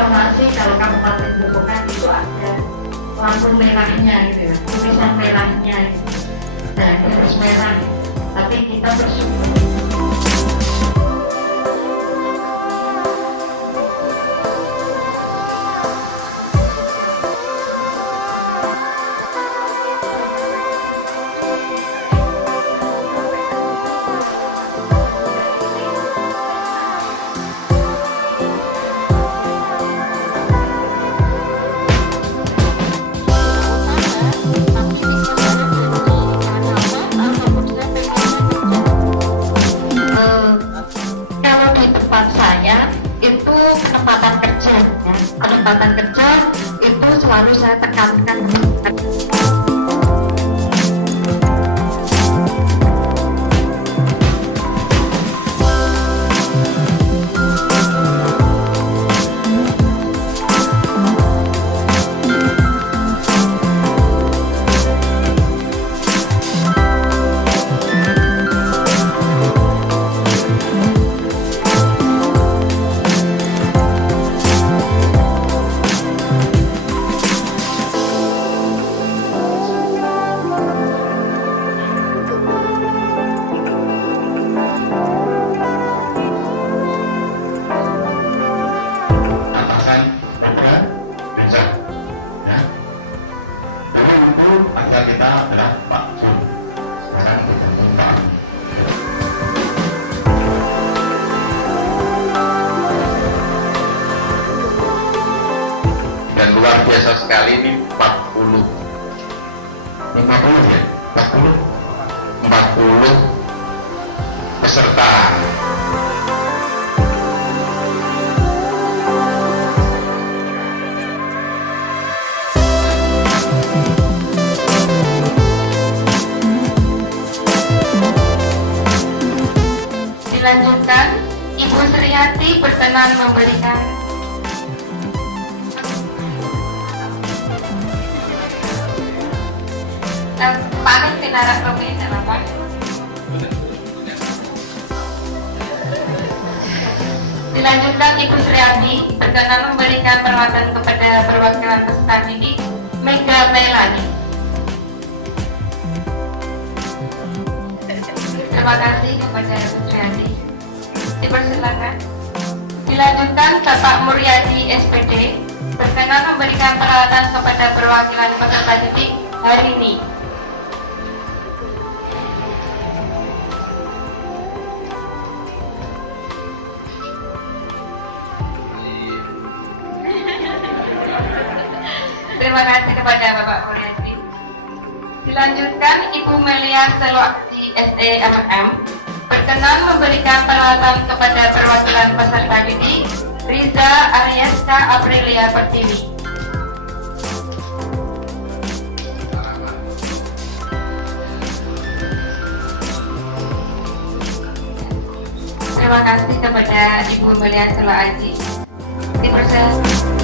informasi kalau Kabupaten Grobogan itu ada lampu merahnya gitu ya, tulisan merahnya gitu. Dan terus merah, tapi kita bersyukur. Penempatan kerja itu selalu saya tekankan. Agar kita adalah Pak Jun. Sekarang bertemu Pak. Dan luar biasa sekali ini 40 ya? 40 peserta. Dilanjutkan, Ibu Sriati berkenan memberikan panen pinarak pemilik apa? Dilanjutkan, Ibu Sriati berkenan memberikan perwakilan kepada perwakilan peserta didik Mega Melani. Terima kasih kepada Ibu Sriati. Dipersilakan. Dilanjutkan, Bapak Muryadi SPD berkenan memberikan peralatan kepada perwakilan peserta didik hari ini. Terima kasih kepada Bapak Muryadi. Dilanjutkan, Ibu Melia Seloakti SEMM berkenan memberikan peralatan kepada perwakilan peserta didik Riza Aryaska Aprilia Pertiwi. Terima kasih kepada Ibu Melia Seloakti. Dipersilakan.